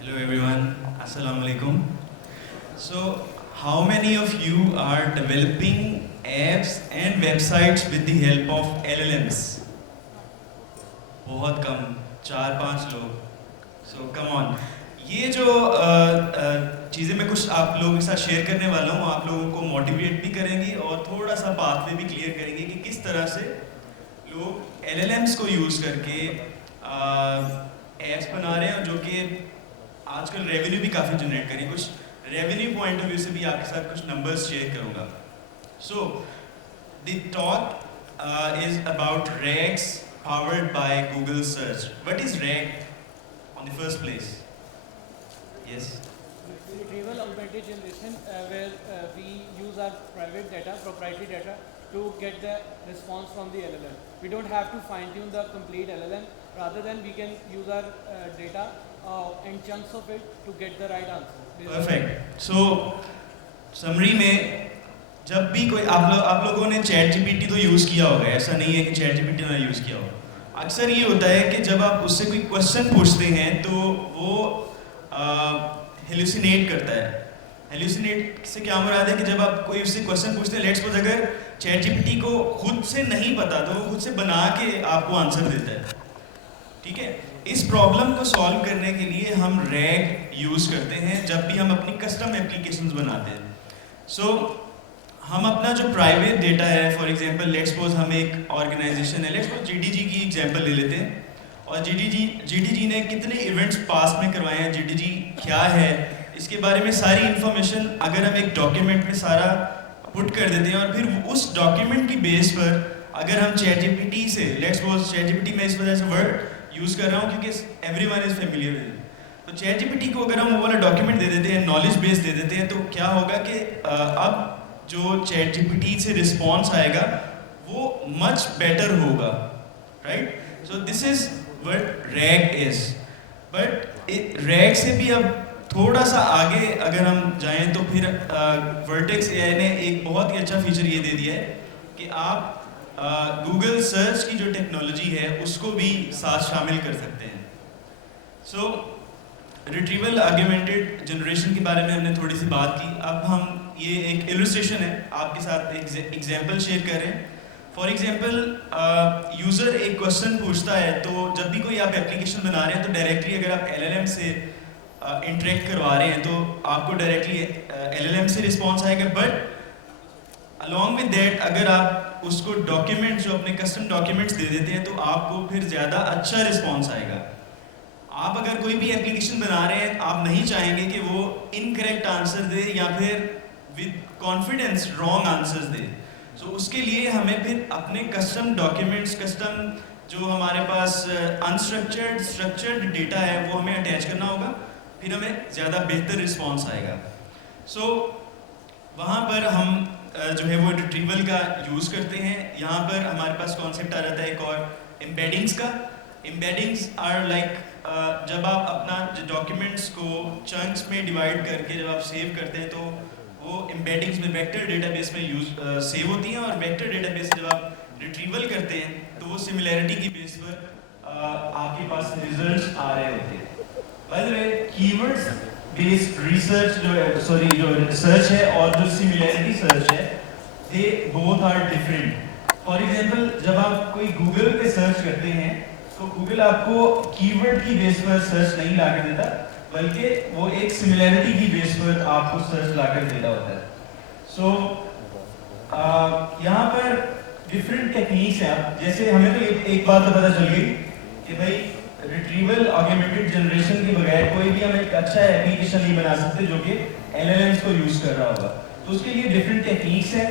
Hello everyone, Assalamu alaikum. So, how many of you are developing apps and websites with the help of LLMs? बहुत कम, 4-5 लोग. So come on. ये जो चीज़ें मैं कुछ आप लोगों के साथ शेयर करने वाला हूँ, आप लोगों को मोटिवेट भी करेंगी और थोड़ा सा पाथवे भी क्लियर करेंगे कि किस तरह से लोग LLMs को यूज़ करके एप्स बना रहे हैं जो कि आजकल रेवेन्यू भी काफ़ी जनरेट करें. कुछ रेवेन्यू पॉइंट ऑफ व्यू से भी आपके साथ कुछ नंबर्स शेयर करूँगा. So the talk is about rags powered by Google search. What is RAG on the first place? Yes. Retrieval augmented generation where we use our private data, proprietary data to get the response from the LLM. We don't have to fine tune the complete LLM, rather than we can use our data and chunks of it to get the right answer. Perfect. So summary में जब भी कोई आप लोगों ने chat GPT तो use किया होगा, ऐसा नहीं है कि चैट जीपीटी ना यूज़ किया हो. अक्सर ये होता है कि जब आप उससे कोई क्वेश्चन पूछते हैं तो वो हेलुसिनेट करता है. हेलुसिनेट से क्या मुराद है कि जब आप कोई उससे क्वेश्चन पूछते हैं, लेट्स सपोज अगर चैट जीपीटी को खुद से नहीं पता तो वो खुद से बना के आपको आंसर देता है. ठीक है. इस प्रॉब्लम को सॉल्व करने के लिए हम रैग यूज़ करते हैं जब भी हम अपनी कस्टम एप्लीकेशंस बनाते हैं. सो हम अपना जो प्राइवेट डेटा है, फॉर एग्जांपल लेट्स सपोज हम एक ऑर्गेनाइजेशन है, लेट्स सपोज जीडीजी की एग्जांपल ले लेते हैं. और जीडीजी ने कितने इवेंट्स पास्ट में करवाए हैं, जीडीजी क्या है, इसके बारे में सारी इन्फॉर्मेशन अगर हम एक डॉक्यूमेंट में सारा पुट कर देते हैं और फिर उस डॉक्यूमेंट की बेस पर अगर हम चैट जीपीटी से, लेट्स सपोज चैट जीपीटी में इस वजह से वर्ड यूज़ कर रहा हूँ क्योंकि everyone is familiar with it. तो चैट जीपीटी को अगर हम वो वाला डॉक्यूमेंट दे देते हैं, नॉलेज बेस दे देते हैं, तो क्या होगा कि अब जो चैट जीपीटी से रिस्पॉन्स आएगा वो मच बेटर होगा. Right. So this is what rag is. But rag से भी अब थोड़ा सा आगे अगर हम जाएं तो फिर वर्टेक्स एआई ने एक बहुत ही अच्छा फीचर ये दे दिया है कि आप गूगल सर्च की जो टेक्नोलॉजी है उसको भी साथ शामिल कर सकते हैं. सो रिट्रीवल ऑगमेंटेड जनरेशन के बारे में हमने थोड़ी सी बात की. अब हम ये एक इलस्ट्रेशन है, आपके साथ एक एग्जांपल शेयर कर रहे हैं. फॉर एग्जांपल यूज़र एक क्वेश्चन पूछता है, तो जब भी कोई आप एप्लीकेशन बना रहे हैं तो डायरेक्टली अगर आप एलएलएम से इंटरेक्ट करवा रहे हैं तो आपको डायरेक्टली एलएलएम से रिस्पॉन्स आएगा. बट अलॉन्ग विद दैट अगर आप उसको डॉक्यूमेंट्स जो अपने कस्टम डॉक्यूमेंट्स दे देते हैं तो आपको फिर ज़्यादा अच्छा रिस्पॉन्स आएगा. आप अगर कोई भी एप्लीकेशन बना रहे हैं, आप नहीं चाहेंगे कि वो इनकरेक्ट आंसर दे या फिर विद कॉन्फिडेंस रॉन्ग आंसर्स दे. सो उसके लिए हमें फिर अपने कस्टम डॉक्यूमेंट्स, कस्टम जो हमारे पास अनस्ट्रक्चर्ड स्ट्रक्चर्ड डेटा है वो हमें अटैच करना होगा, फिर हमें ज़्यादा बेहतर रिस्पॉन्स आएगा. सो वहाँ पर हम जो है वो रिट्रीवल का यूज़ करते हैं. यहाँ पर हमारे पास कॉन्सेप्ट आ जाता है एक और एम्बेडिंग्स का. एम्बेडिंग्स आर लाइक जब आप अपना डॉक्यूमेंट्स को चंक्स में डिवाइड करके जब आप सेव करते हैं तो वो एम्बेडिंग्स में वेक्टर डेटाबेस में यूज सेव होती हैं. और वेक्टर डेटाबेस जब आप रिट्रीवल करते हैं तो वो सिमिलैरिटी की बेस पर आपके पास रिजल्ट्स आ रहे होते हैं. By the way keywords based research जो रिसर्च है और जो सिमिलैरिटी सर्च है, they both are different. For example जब आप कोई गूगल पे सर्च करते हैं तो गूगल आपको कीवर्ड की बेस पर सर्च नहीं ला कर देता, बल्कि वो एक सिमिलैरिटी की बेस पर आपको सर्च ला कर देता होता है. सो यहाँ पर डिफरेंट टेक्निक्स हैं. आप जैसे हमें तो एक बात तो पता चल गई कि भाई रिट्रीवल ऑगमेंटेड जनरेशन के बगैर कोई भी हम एक अच्छा एप्लीकेशन नहीं बना सकते जो कि एलएलएम्स को यूज़ कर रहा होगा. तो उसके लिए डिफरेंट टेक्निक्स हैं.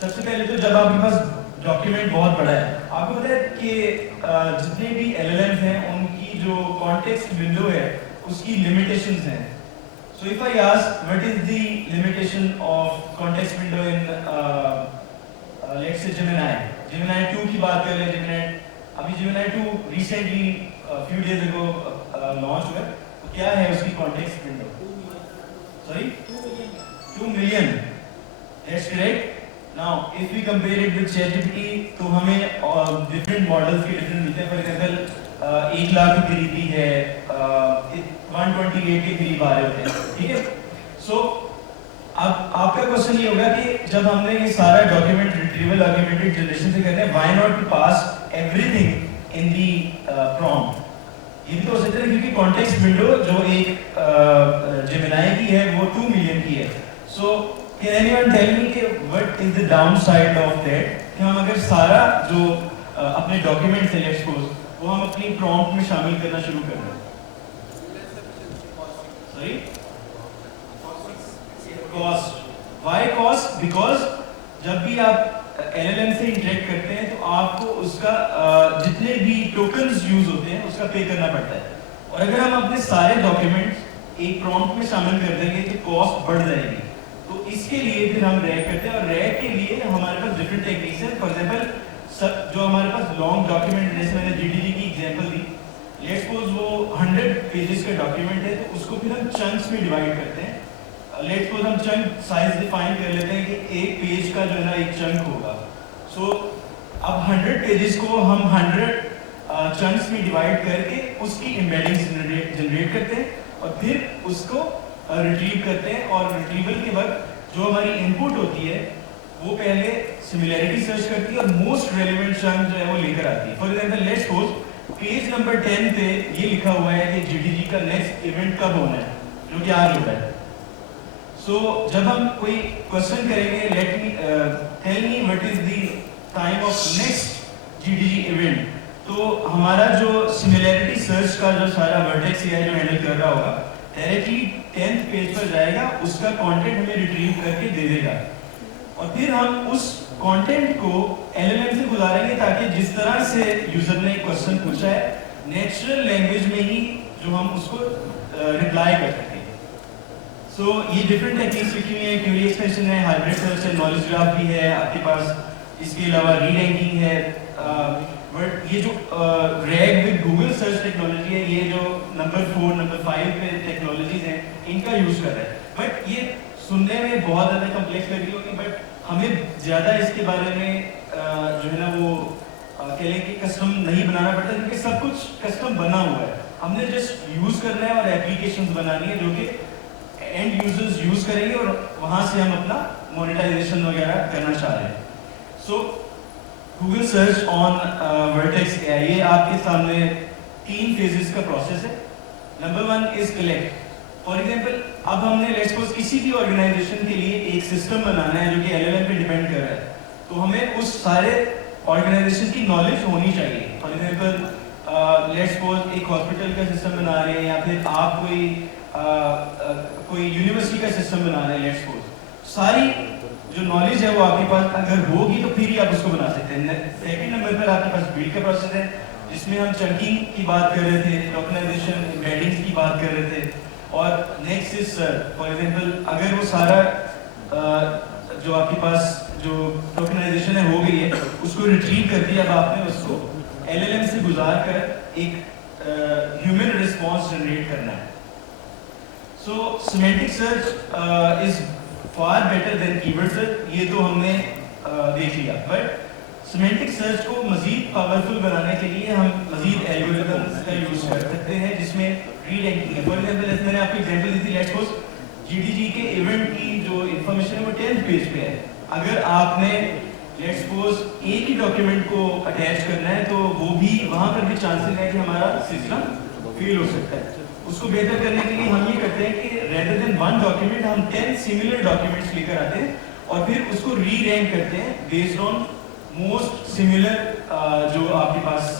सबसे पहले तो जब आपके पास डॉक्यूमेंट बहुत बड़ा है, आपको पता है कि जितने भी एलएलएम्स हैं उनकी जो कॉन्टेक्स्ट विंडो है उसकी लिमिटेशंस हैं. So if I ask what is the limitation of context window in let's say Gemini 2 की बात कर रहे हैं. अभी Gemini 2 recently few days ago launch हुआ. तो क्या है उसकी context window? Sorry 2 million. That's correct. Now, if we compare it with ChatGPT, तो हमें डिफरेंट मॉडल्स के डिफरेंट मिलते हैं. फॉर एग्जांपल 1 लाख के करीब भी है, 128 के करीब आ रहे होते हैं, ठीक है। सो अब आपका क्वेश्चन ये होगा कि जब हमने ये सारा डॉक्यूमेंट रिट्रीवल ऑगमेंटेड जनरेशन से कर रहे हैं, why not to pass everything in the prompt. ये भी तो हो सकता है क्योंकि कॉन्टेक्स्ट विंडो जो एक जेमिनाई की है वो 2 मिलियन की है। So can anyone tell me कि what is the downside of that, कि हम अगर सारा जो अपने डॉक्यूमेंट से लेट्स सपोज वो हम अपनी प्रॉम्प्ट में शामिल करना शुरू कर दें। Sorry, cost. Why cost? Because जब भी आप LLM से इंटरेक्ट करते हैं तो आपको उसका जितने भी टोकन्स यूज होते हैं उसका पे करना पड़ता है, और अगर हम अपने सारे डॉक्यूमेंट्स एक प्रॉम्प्ट में शामिल कर देंगे तो कॉस्ट बढ़ जाएगी। तो इसके लिए फिर हम रैग करते हैं, और रैग के लिए हमारे पास डिफरेंट टेक्निक्स हैं। फॉर एग्जांपल जो हमारे पास लॉन्ग डॉक्यूमेंट, जैसे मैंने GDG की एग्जांपल दी, लेट्स सपोज वो 100 पेजेस का डॉक्यूमेंट है तो उसको फिर हम चंक्स में डिवाइड करते हैं। लेट्स सपोज हम चंक साइज डिफाइन कर लेते हैं कि एक पेज का जो है ना एक चंक होगा। सो अब 100 पेजेस को हम 100 चंक्स में डिवाइड करके उसकी एम्बेडिंग्स जनरेट करते हैं और फिर उसको रिट्रीव करते हैं, और रिट्रीवल के वक्त जो हमारी इनपुट होती है वो पहले सिमिलैरिटी सर्च करती है और मोस्ट रेलेवेंट चंक जो है वो लेकर आती है। For example let's suppose page number 10 पे ये लिखा हुआ है कि GDG का नेक्स्ट इवेंट कब होना है, जो कि आज होता है। सो जब हम कोई क्वेश्चन करेंगे, let me tell me what is the time of next GDG event, तो हमारा जो सिमिलैरिटी सर्च का जो सारा वर्टेक्स है जो हैंडल कर रहा होगा डायरेक्टली 10th पेज पर जाएगा, उसका कंटेंट हमें रिट्रीव करके दे देगा, और फिर हम उस कंटेंट को LLM से गुजारेंगे ताकि जिस तरह से यूजर ने क्वेश्चन पूछा है नेचुरल लैंग्वेज में ही जो हम उसको रिप्लाई कर सकें। सो ये डिफरेंट टेक्निक्स लिखी हुई है, क्वेरी एक्सप्रेशन है, हाइब्रिड सर्च है, नॉलेज ग्राफ भी है आपके पास। इसके अलावा रीरैंकिंग है, बट ये जो rag with Google search technology है, ये जो नंबर 4 नंबर 5 पे टेक्नोलॉजीज हैं इनका यूज कर रहा है। बट ये सुनने में बहुत ज़्यादा कम्प्लेक्स लग रही होगी, बट हमें ज़्यादा इसके बारे में जो है ना वो कह लें कि कस्टम नहीं बनाना पड़ता, क्योंकि सब कुछ कस्टम बना हुआ है। हमने जस्ट यूज़ करना है और एप्लीकेशंस बनानी है जो कि एंड यूजर्स यूज करेंगे, और वहां से हम अपना मोनेटाइजेशन वगैरह करना चाह रहे हैं। सो Google search on vertex AI, ये आपके सामने 3 फेजेस का प्रोसेस है। Number 1 is collect. For example अब हमने लेट्स सपोज किसी भी ऑर्गेनाइजेशन के लिए एक सिस्टम बनाना है जो कि LLM पे डिपेंड कर रहा है, तो हमें उस सारे ऑर्गेनाइजेशन की नॉलेज होनी चाहिए। फॉर एग्जांपल लेट्स सपोज एक हॉस्पिटल का सिस्टम बना रहे हैं, या फिर आप कोई यूनिवर्सिटी का सिस्टम बना रहे हैं, लेट्स सपोज सारी जो नॉलेज है वो आपके पास अगर होगी तो फिर ही आप उसको बना सकते हैं। सेकंड नंबर पर आपके पास बिल्ड का प्रोसेस है, जिसमें हम चंकिंग की बात कर रहे थे, टोकनाइजेशन, एम्बेडिंग्स की बात कर रहे थे, और नेक्स्ट इज फॉर एग्जांपल अगर वो सारा जो आपके पास जो टोकनाइजेशन है हो गई है, उसको रिट्रीव करके अब आपने उसको LLM से गुजार कर एक ह्यूमन रिस्पॉन्स जनरेट करना है। So semantic search is far better than keyword search, ये तो हमने देख लिया, बट सिमेंटिक सर्च को मजीद पावरफुल बनाने के लिए हम मजीद एल्गोरिथम्स का यूज कर सकते हैं, जिसमें रीरैंकिंग है। फॉर एग्जांपल जैसे मैंने आपको एग्जांपल दी थी, लेट्स सपोज GDG के इवेंट की जो इंफॉर्मेशन है वो 10th पेज पे है। अगर आपने लेट्स सपोज एक ही डॉक्यूमेंट को अटैच करना है तो वो भी वहाँ पर भी चांसेस है कि हमारा सिस्टम फेल हो सकता है। उसको बेहतर करने के लिए हम ये करते हैं कि रेदर देन 1 डॉक्यूमेंट हम 10 सिमिलर डॉक्यूमेंट्स लेकर आते हैं और फिर उसको री-रैंक करते हैं बेस्ड ऑन मोस्ट सिमिलर जो आपके पास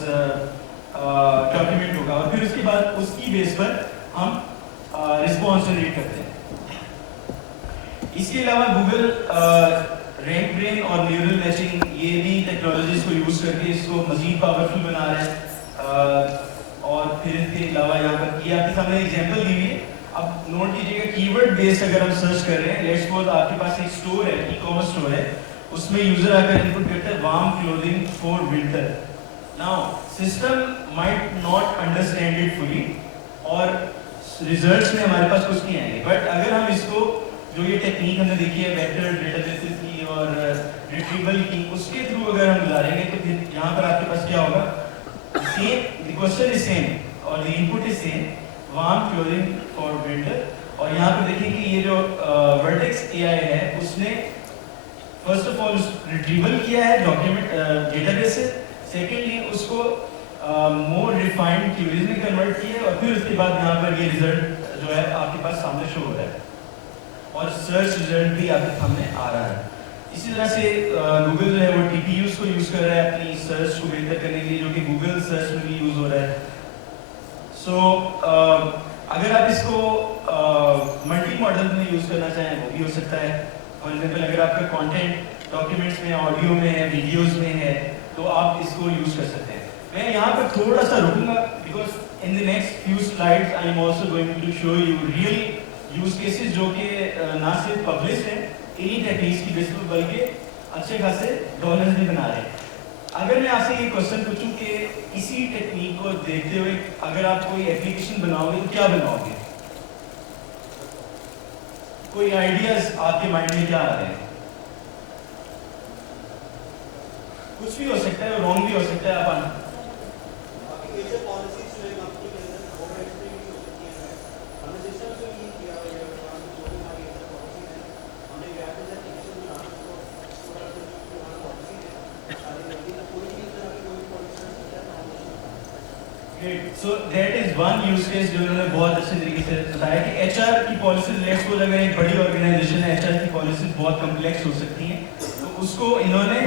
डॉक्यूमेंट होगा, और फिर उसके बाद उसकी बेस पर हम रिस्पॉन्स जनरेट करते हैं। इसके अलावा गूगल रैंक ब्रेन और न्यूरल मैचिंग, ये भी टेक्नोलॉजीज को यूज करके इसको मजीद पावरफुल बना रहा है। और फिर इसके अलावा यहाँ पर ये आपके सामने एग्जांपल दी हुई है। अब नोट कीजिएगा, कीवर्ड बेस्ड अगर हम सर्च कर रहे हैं, लेट्स सपोज आपके पास एक स्टोर है, ई-कॉमर्स स्टोर है, उसमें यूजर आकर इनपुट करता है warm clothing for winter. Now system might not understand it fully और रिजल्ट्स में हमारे पास कुछ नहीं आएंगे, बट अगर हम इसको जो ये टेक्निक हमने देखी है वेक्टर डेटाबेसेस की और रिट्रीवल की, उसके थ्रू अगर हम गुजारेंगे तो फिर यहाँ पर आपके पास क्या होगा, सेम क्वेश्चन इज सेम और the input is same, warm क्लोरिंग for builder. और यहाँ पे देखिए कि ये जो वर्टेक्स एआई है उसने फर्स्ट ऑफ ऑल रिट्रीवल किया है डॉक्यूमेंट डेटाबेस से, सेकेंडली उसको मोर रिफाइंड क्यूरीज में कन्वर्ट किया और फिर उसके बाद यहाँ पर ये रिजल्ट जो है आपके पास सामने शो हो रहा है और सर्च रिजल्ट भी आपके सामने आ रहा है। इसी तरह से गूगल जो है वो TPUs को यूज़ कर रहा है अपनी सर्च को बेहतर करने के लिए, जो कि गूगल सर्च में भी यूज़ हो रहा है। सो अगर आप इसको मल्टी मॉडल में यूज़ करना चाहें वो भी हो सकता है। फॉर एग्जाम्पल अगर आपका कंटेंट डॉक्यूमेंट्स में, ऑडियो में है, वीडियोस में है, तो आप इसको यूज़ कर सकते हैं। मैं यहाँ पर थोड़ा सा रुकूंगा because in the next few slides I am also going to show you real use cases जो कि ना सिर्फ पब्लिश हैं इन्हीं टेक्निक्स की बेस पर, बल्कि अच्छे खासे डॉलर्स भी बना रहे हैं। अगर मैं आपसे ये क्वेश्चन पूछूं कि इसी टेक्निक को देखते हुए अगर आप कोई एप्लीकेशन बनाओगे तो क्या बनाओगे? कोई आइडियाज आपके माइंड में क्या आ रहे हैं? कुछ भी हो सकता है, रॉन्ग भी हो सकता है। आप so that is one use case जो उन्होंने बहुत अच्छे तरीके से बताया कि एचआर की पॉलिसीज, लेट्स सपोज अगर एक बड़ी ऑर्गेनाइजेशन है, एचआर की पॉलिसीज बहुत कम्प्लेक्स हो सकती हैं, तो उसको इन्होंने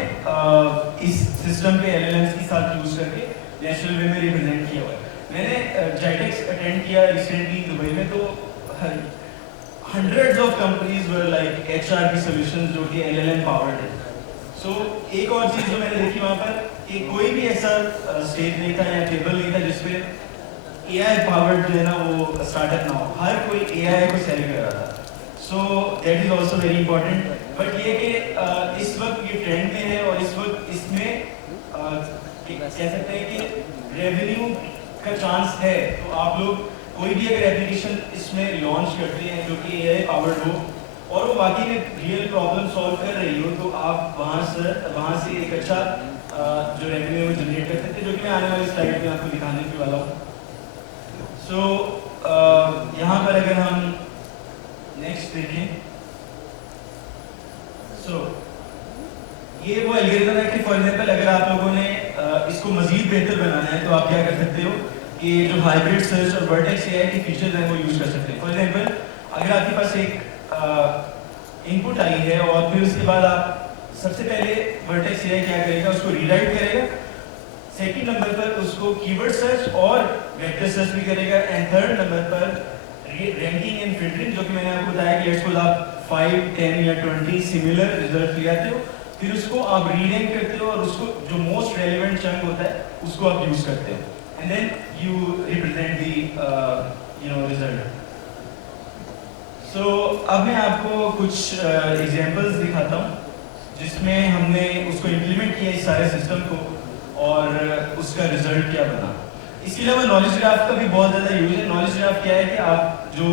इस सिस्टम पे एलएलएम्स के साथ यूज करके नेशनल वे में रिप्रेजेंट किया हुआ है। मैंने जाइटेक्स अटेंड किया रिसेंटली दुबई में, तो hundreds of companies were like HR की सॉल्यूशंस जो कि एलएलएम पावर्ड है। सो एक और चीज़ जो मैंने देखी वहाँ पर कि कोई भी ऐसा स्टेज नहीं था या टेबल नहीं था जिसपे एआई पावर्ड जो है ना वो स्टार्टअप ना हो, हर कोई एआई को सेल कर रहा था। So that is also very important. But ये कि इस वक्त ये ट्रेंड में है और इस वक्त इसमें कह सकते हैं कि रेवेन्यू का चांस है, तो आप लोग कोई भी अगर एप्लीकेशन इसमें लॉन्च करते हैं जो कि एआई पावर्ड हो और वो वाकई में रियल प्रॉब्लम सॉल्व कर रही हो, तो आप वहाँ से एक अच्छा जो रेवेन्यू जनरेट कर सकते हैं, जो कि मैं आने वाली स्लाइड में आपको दिखाने की वाला हूँ। सो यहाँ पर अगर हम नेक्स्ट देखें, सो ये वो एल्गोरिथम है कि फॉर एग्जाम्पल अगर आप लोगों ने इसको मजीद बेहतर बनाना है तो आप क्या कर सकते हो कि जो हाइब्रिड सर्च और वर्टेक्स एआई के फीचर्स हैं वो यूज़ कर सकते हैं। फॉर एग्जाम्पल अगर आपके पास एक इनपुट आई है और फिर उसके बाद आप सबसे पहले वर्टेक्स एआई क्या करेगा, उसको रीराइट करेगा, सेकंड नंबर पर उसको कीवर्ड सर्च और वेक्टर सर्च भी करेगा, एंड थर्ड नंबर पर रैंकिंग एंड फिल्टरिंग, जो कि मैंने आपको बताया कि लेट्स सपोज आप 5, 10 या 20 सिमिलर रिजल्ट ले आते हो, फिर उसको आप रीरैंक करते हो और उसको जो मोस्ट रेलिवेंट चंक होता है उसको आप यूज करते हो, and then you represent the result. So अब मैं आपको कुछ एग्जांपल्स दिखाता हूँ जिसमें हमने उसको इम्प्लीमेंट किया इस सारे सिस्टम को और उसका रिजल्ट क्या बना। इसके अलावा नॉलेज ग्राफ का भी बहुत ज़्यादा यूज है। नॉलेज ग्राफ क्या है कि आप जो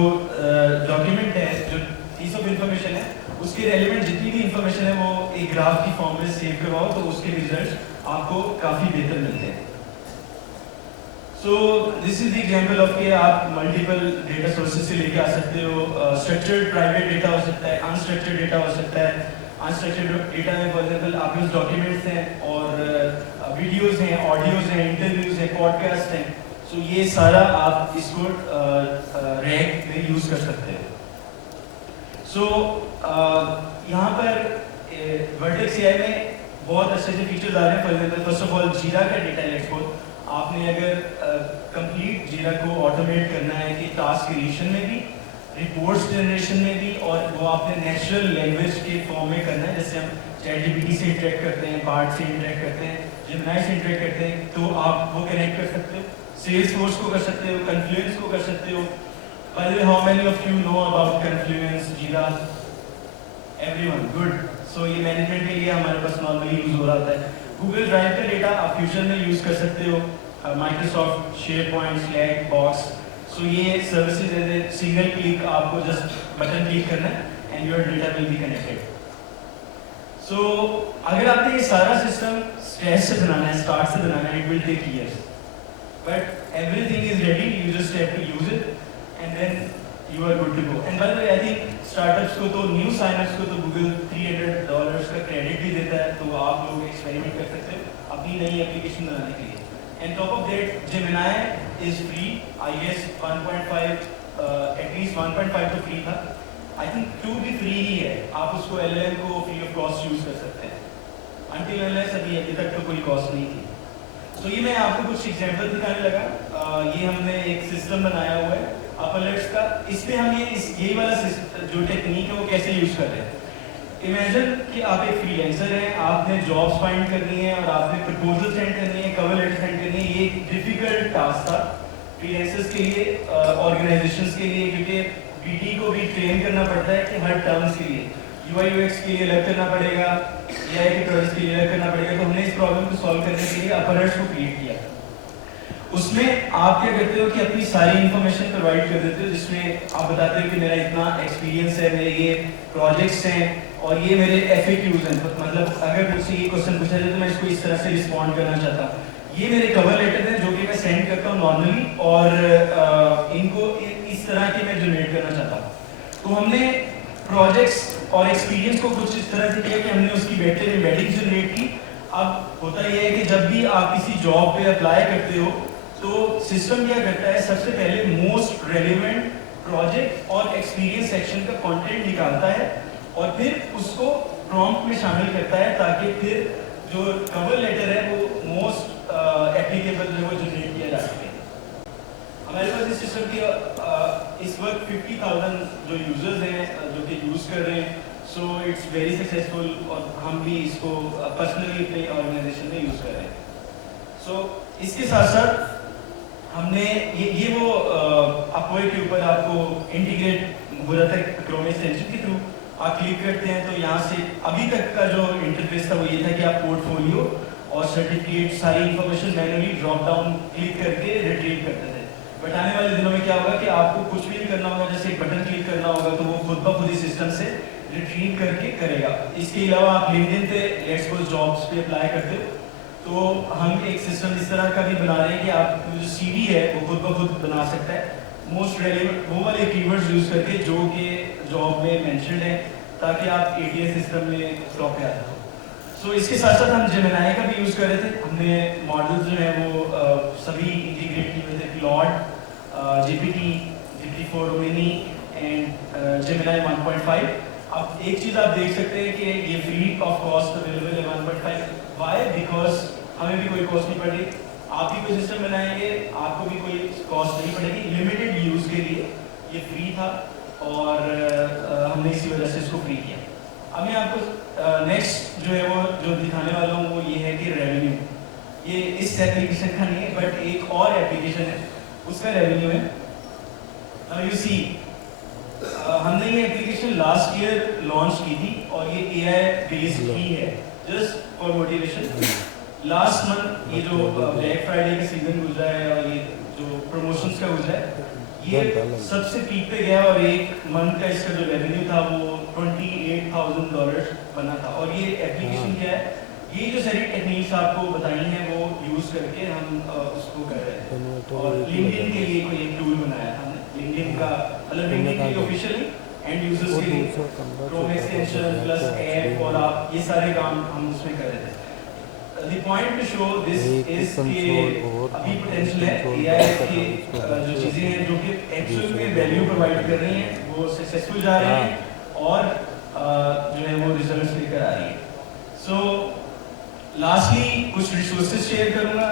डॉक्यूमेंट है, जो पीस ऑफ इंफॉर्मेशन है, उसके रेलिवेंट जितनी भी इंफॉर्मेशन है वो एक ग्राफ की फॉर्म में सेव करवाओ तो उसके रिजल्ट आपको काफ़ी बेहतर मिलते हैं। So this is the example of कि आप मल्टीपल डेटा सोर्सेज से लेके आ सकते हो। स्ट्रक्चर्ड प्राइवेट डेटा हो सकता है, अनस्ट्रक्चर्ड डेटा हो सकता है। अनस्ट्रक्चर्ड डेटा में फॉर एग्जाम्पल आपके पास डॉक्यूमेंट्स हैं और वीडियोज़ हैं, ऑडियोज़ हैं, इंटरव्यूज़ हैं, पॉडकास्ट हैं। सो ये सारा आप इसको रैक में यूज़ कर सकते हैं। सो यहाँ पर वर्टेक्स एआई में बहुत अच्छे अच्छे फीचर्स आ रहे हैं। For example first of all जीरा का डेटा एक्सपोर्ट, आपने अगर कंप्लीट जीरा को ऑटोमेट करना है कि टास्क क्रिएशन में भी, रिपोर्ट्स जनरेशन में भी, और वो आपने नेचुरल लैंग्वेज के फॉर्म में करना है, जैसे हम ChatGPT से इंटरेक्ट करते हैं, बार्ड से इंटरेक्ट करते हैं, जेमिनी से इंटरेक्ट करते हैं, तो आप वो कनेक्ट कर सकते हो, सेल्सफोर्स को कर सकते हो, कन्फ्लुएंस को कर सकते हो। By the way, how many of you know about Confluence, Jira? Everyone, good. So ये मैनेजमेंट के लिए हमारे पास नॉर्मली यूज हो रहा होता है। गूगल ड्राइव का डेटा आप फ्यूचर में यूज कर सकते हो, Microsoft SharePoint, Slack, Box. So ये services as a single click आपको जस्ट बटन क्लिक करना है and your data will be connected. So अगर आपने ये सारा सिस्टम स्क्रैच से बनाना है, स्टार्ट से बनाना है, it will take years. but everything is ready, you just have to use it and then you are good to go. And by the way, I think startups को तो new साइनर्स को तो गूगल $300 का credit भी देता है, तो आप लोग एक्सपेरिमेंट कर सकते हो अपनी नई एप्लीकेशन बनाने के लिए. And top of that Gemini is free, I guess 1.5 at least 1.5 तो फ्री था, आई थिंक 2 भी फ्री ही है. आप उसको LLM को फ्री ऑफ कॉस्ट यूज कर सकते हैं. अनटिल अनलेस अभी तक तो कोई कॉस्ट नहीं थी. तो ये मैं आपको कुछ एग्जांपल दिखाने लगा. ये हमने एक सिस्टम बनाया हुआ है अपलर्ट्स का. इसमें हम यही वाला जो टेक्निक है वो कैसे यूज कर रहे हैं. इमेजिन कि आप एक फ्रीलांसर हैं, आपने जॉब्स फाइंड करनी है और आपने प्रपोजल सेंड करनी है, कवर लेटर सेंड करनी है. ये एक डिफिकल्ट टास्क था फ्रीलांसर्स के लिए, ऑर्गेनाइजेशंस के लिए, क्योंकि BD को भी ट्रेन करना पड़ता है कि हर टर्म्स के लिए UI UX के लिए अलग करना पड़ेगा, AI के प्रोजेक्ट्स के लिए अलग करना पड़ेगा. तो हमने इस प्रॉब्लम को सॉल्व करने के लिए अपलर्ट्स को क्रिएट किया. उसमें आप क्या करते हो कि अपनी सारी इन्फॉर्मेशन प्रोवाइड कर देते हो, जिसमें आप बताते हो कि मेरा इतना एक्सपीरियंस है, मेरे ये प्रोजेक्ट्स हैं और ये मेरे FAQs हैं. मतलब अगर मुझसे ये क्वेश्चन पूछा जाए तो मैं इसको इस तरह से रिस्पॉन्ड करना चाहता हूँ. ये मेरे कवर लेटर हैं जो कि मैं सेंड करता हूँ नॉर्मली, और इनको इस तरह के मैं जनरेट करना चाहता हूँ. तो हमने प्रोजेक्ट्स और एक्सपीरियंस को कुछ इस तरह से किया कि हमने उसकी वेक्टर एम्बेडिंग जनरेट की. अब होता यह है कि जब भी आप किसी जॉब पे अप्लाई करते हो तो सिस्टम क्या करता है, सबसे पहले मोस्ट रेलेवेंट प्रोजेक्ट और एक्सपीरियंस सेक्शन का कंटेंट निकालता है और फिर उसको प्रॉम्प्ट में शामिल करता है, ताकि फिर जो कवर लेटर है वो मोस्ट एप्लीकेबल जो वो जनरेट किया जा सके. हमारे पास इस सिस्टम के इस वक्त 50,000 जो यूजर्स हैं जो कि यूज़ कर रहे हैं. सो इट्स वेरी सक्सेसफुल और हम भी इसको पर्सनली अपने ऑर्गेनाइजेशन में यूज़ कर रहे हैं. सो इसके साथ साथ हमने ये वो अपवर्क के ऊपर आपको इंटीग्रेट हो रहा था क्रोम एक्सटेंशन के थ्रू. आप क्लिक करते हैं तो यहाँ से अभी तक का जो इंटरफेस था वो ये था कि आप पोर्टफोलियो और सर्टिफिकेट सारी information manually drop down click करके रिट्रीव करते थे. बट आने वाले दिनों में क्या होगा कि आपको कुछ भी नहीं करना होगा, जैसे एक बटन क्लिक करना होगा तो वो खुद ब खुद ही सिस्टम से रिट्रीव करके करेगा. इसके अलावा आप लिंक्डइन पे लेट्स सपोज जॉब्स पे अप्लाई करते हो तो हम एक सिस्टम इस तरह का भी बना रहे हैं कि आप जो CV है वो खुद ब खुद बना सकता है, मोस्ट रेलेवेंट वो वाले कीवर्ड्स यूज़ करके जो कि जॉब में मेंशन्ड है, ताकि आप ATS सिस्टम में टॉप पे आ जाओ. सो इसके साथ साथ हम जेमिनी का भी यूज़ कर रहे थे. हमने मॉडल्स जो हैं वो सभी इंटीग्रेट किए हुए थे, Claude, GPT, GPT-4 mini and Gemini 1.5. अब एक चीज़ आप देख सकते हैं कि ये फ्री ऑफ कॉस्ट अवेलेबल है 1.5. वाई? बिकॉज हमें भी कोई कॉस्ट नहीं पड़ रही. आप भी कोई सिस्टम बनाएंगे आपको भी कोई कॉस्ट नहीं पड़ेगी. लिमिटेड यूज़ के लिए ये फ्री था और हमने इसी वजह से इसको फ्री किया. अब मैं आपको नेक्स्ट जो है वो जो दिखाने वाला हूँ वो ये है कि रेवेन्यू. ये इस एप्लीकेशन का नहीं है बट एक और एप्लीकेशन है उसका रेवेन्यू है. नाउ यू सी हमने ये एप्लीकेशन लास्ट ईयर लॉन्च की थी और ये AI बेस्ड ही है. Just for motivation, last month ये जो ब्लैक फ्राइडे का सीजन गुजरा है और ये जो प्रमोशंस का गुजरा है ये सबसे पीक पे गया और एक मंथ का इसका जो रेवेन्यू था वो $28,000 बना था. और ये एप्लीकेशन क्या है, ये जो सारी टेक्निक्स आपको बताई हैं वो यूज़ करके हम उसको कर रहे हैं. और लिंक्डइन के लिए कोई एक टूल बनाया था हमने. लिंक्डइन का मतलब लिंक्डइन के लिए ऑफिशियली एंड यूजर्स के लिए क्रोम एक्सटेंशन प्लस ऐप और आप ये सारे काम हम उसमें कर रहे थे. The point to show this is कि अभी पोटेंशियल है AI की जो चीज़ें हैं जो कि एक्चुअल में वैल्यू प्रोवाइड कर रही हैं वो सक्सेसफुल जा रही हैं और जो है वो रिजल्ट्स लेकर आ रही है. सो लास्टली कुछ रिसोर्सेज शेयर करूँगा.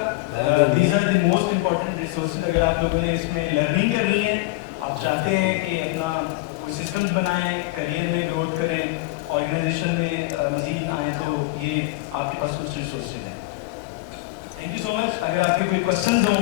These are the most important resources. अगर आप लोगों ने इसमें लर्निंग करनी है, आप चाहते हैं कि अपना कोई सिस्टम्स बनाएं, करियर में ग्रोथ करें, ऑर्गेनाइजेशन में मजीद आए, तो ये आपके पास कुछ रिसोर्सेज हैं. Thank you so much. अगर आपके कोई क्वेश्चंस हों